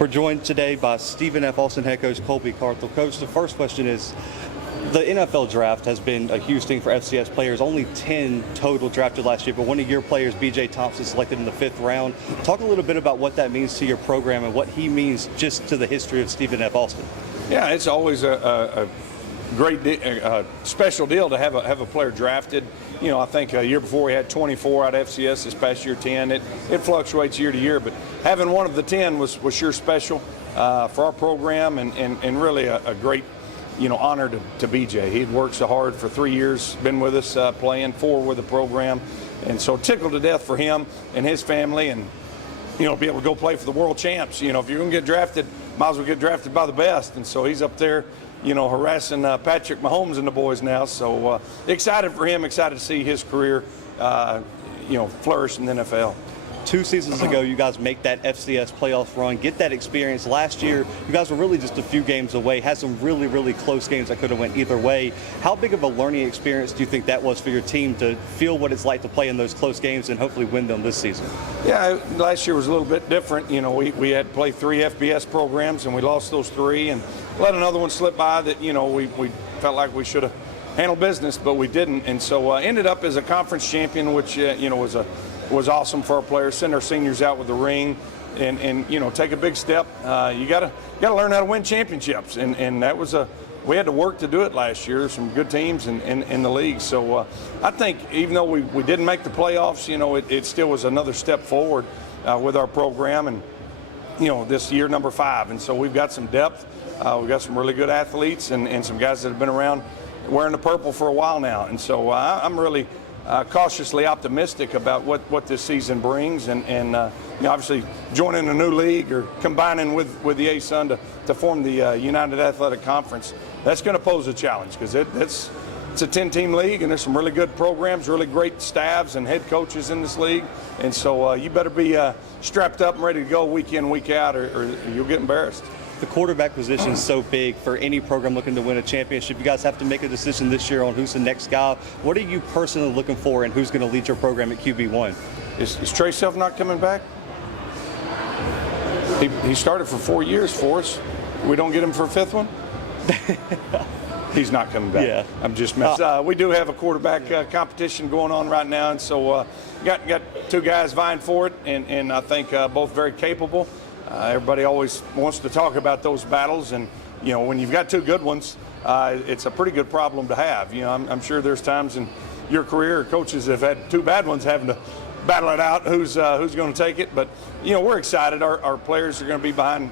We're joined today by Stephen F. Austin head coach Colby Carthel. Coach, the first question is, the NFL draft has been a huge thing for FCS players. Only 10 total drafted last year, but one of your players, BJ Thompson, selected in the 5th round. Talk a little bit about what that means to your program and what he means just to the history of Stephen F. Austin. Yeah, it's always a great, special deal to have a player drafted. You know, I think a year before we had 24 out of FCS, this past year 10. It fluctuates year to year, but having one of the 10 was sure special for our program and really a great, honor to BJ. He'd worked so hard for 3 years, been with us playing, 4 with the program, and so tickled to death for him and his family, and be able to go play for the world champs. If you're going to get drafted, might as well get drafted by the best, and so he's up there harassing Patrick Mahomes and the boys now. So excited for him, excited to see his career, flourish in the NFL. 2 seasons ago, you guys make that FCS playoff run, get that experience. Last year, you guys were really just a few games away, had some really, really close games that could have went either way. How big of a learning experience do you think that was for your team to feel what it's like to play in those close games and hopefully win them this season? Yeah, last year was a little bit different. We had to play 3 FBS programs, and we lost those 3 and let another one slip by that, we felt like we should have handled business, but we didn't. And so ended up as a conference champion, which, was awesome for our players. Send our seniors out with the ring and take a big step. You gotta learn how to win championships, and that was we had to work to do it last year. Some good teams in the league. So I think even though we didn't make the playoffs, it still was another step forward with our program, and this year number 5. And so we've got some depth. We've got some really good athletes and some guys that have been around wearing the purple for a while now. And so I'm really cautiously optimistic about what this season brings, and obviously joining a new league or combining with the ASUN to form the United Athletic Conference, that's going to pose a challenge because it's a 10-team league, and there's some really good programs, really great staffs and head coaches in this league, and so you better be strapped up and ready to go week in, week out, or you'll get embarrassed. The quarterback position is so big for any program looking to win a championship. You guys have to make a decision this year on who's the next guy. What are you personally looking for, and who's going to lead your program at QB1? Is Trey Self not coming back? He started for 4 years for us. We don't get him for a 5th one? He's not coming back. Yeah. I'm just messing. We do have a quarterback competition going on right now, and so got 2 guys vying for it, and I think both very capable. Everybody always wants to talk about those battles, and when you've got 2 good ones, it's a pretty good problem to have. I'm sure there's times in your career coaches have had 2 bad ones having to battle it out who's going to take it. But we're excited. Our players are going to be behind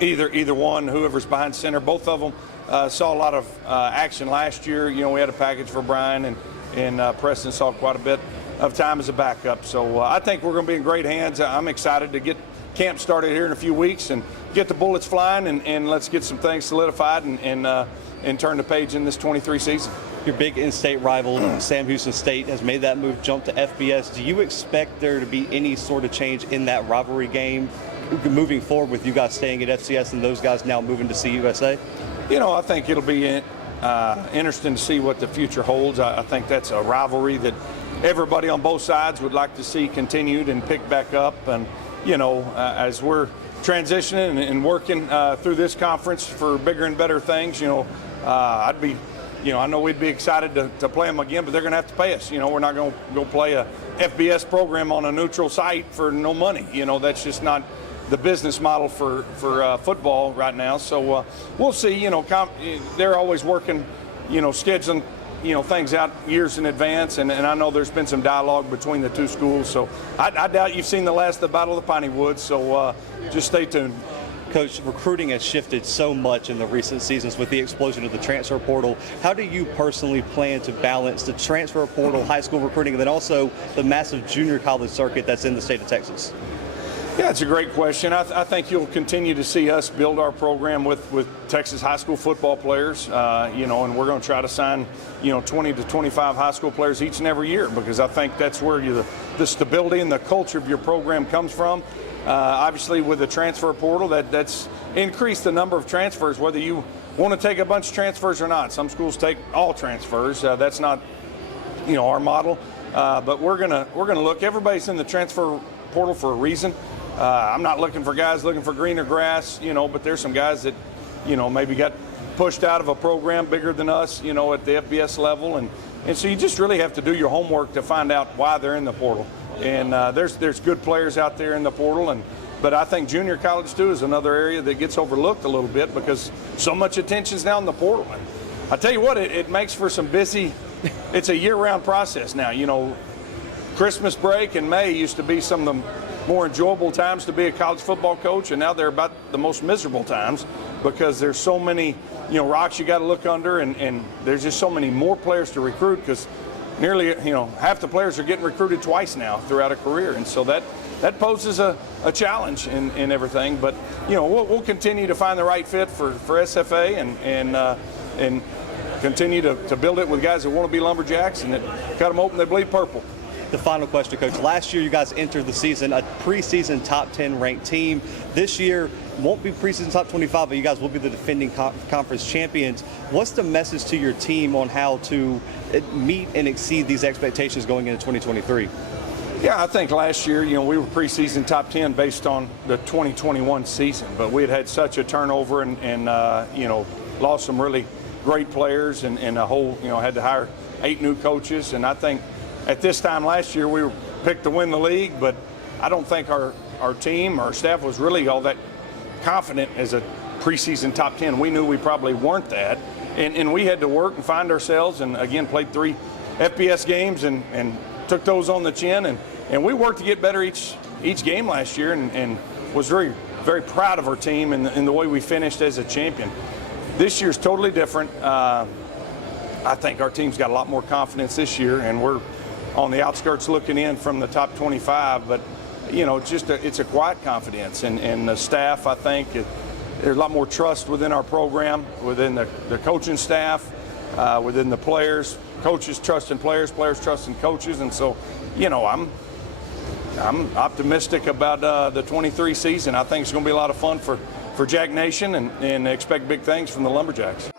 either one, whoever's behind center. Both of them saw a lot of action last year. We had a package for Brian, and Preston saw quite a bit of time as a backup. So I think we're going to be in great hands. I'm excited to get camp started here in a few weeks and get the bullets flying, and let's get some things solidified and turn the page in this 23 season. Your big in-state rival, Sam Houston State, has made that move, jump to FBS. Do you expect there to be any sort of change in that rivalry game moving forward with you guys staying at FCS and those guys now moving to CUSA? I think it'll be interesting to see what the future holds. I think that's a rivalry that everybody on both sides would like to see continued and pick back up. And as we're transitioning and working through this conference for bigger and better things, I know we'd be excited to play them again, but they're going to have to pay us. We're not going to go play a FBS program on a neutral site for no money. That's just not the business model for football right now. So we'll see. They're always working, scheduling things out years in advance, and I know there's been some dialogue between the 2 schools, so I doubt you've seen the last of the Battle of the Piney Woods, so just stay tuned. Coach, recruiting has shifted so much in the recent seasons with the explosion of the transfer portal. How do you personally plan to balance the transfer portal, high school recruiting, and then also the massive junior college circuit that's in the state of Texas? Yeah, it's a great question. I think you'll continue to see us build our program with Texas high school football players, and we're going to try to sign, 20 to 25 high school players each and every year, because I think that's where the stability and the culture of your program comes from. Obviously, with the transfer portal, that's increased the number of transfers, whether you want to take a bunch of transfers or not. Some schools take all transfers. That's not, our model. But we're gonna look. Everybody's in the transfer portal for a reason. I'm not looking for guys looking for greener grass, but there's some guys that, maybe got pushed out of a program bigger than us, at the FBS level. And so you just really have to do your homework to find out why they're in the portal. And there's good players out there in the portal. But I think junior college, too, is another area that gets overlooked a little bit because so much attention's now in the portal. And I tell you what, it makes for some busy – it's a year-round process now. Christmas break and May used to be some of the more enjoyable times to be a college football coach, and now they're about the most miserable times because there's so many, rocks you got to look under, and there's just so many more players to recruit because nearly, half the players are getting recruited twice now throughout a career, and so that poses a challenge in everything. But we'll continue to find the right fit for SFA and continue to build it with guys that want to be Lumberjacks and that cut them open, they bleed purple. The final question, Coach. Last year, you guys entered the season a preseason top 10 ranked team. This year won't be preseason top 25, but you guys will be the defending conference champions. What's the message to your team on how to meet and exceed these expectations going into 2023? Yeah, I think last year, we were preseason top 10 based on the 2021 season, but we had such a turnover and lost some really great players and a whole, had to hire 8 new coaches. And I think at this time last year, we were picked to win the league, but I don't think our team, our staff was really all that confident as a preseason top 10. We knew we probably weren't that, and we had to work and find ourselves, and again, played 3 FBS games and took those on the chin, and we worked to get better each game last year, and was very, very proud of our team and the way we finished as a champion. This year's totally different. I think our team's got a lot more confidence this year, and we're on the outskirts looking in from the top 25, but it's a quiet confidence, and the staff, I think, there's a lot more trust within our program, within the coaching staff, within the players, coaches trusting players, players trusting coaches, and so, I'm optimistic about the 23 season. I think it's going to be a lot of fun for Jack Nation, and expect big things from the Lumberjacks.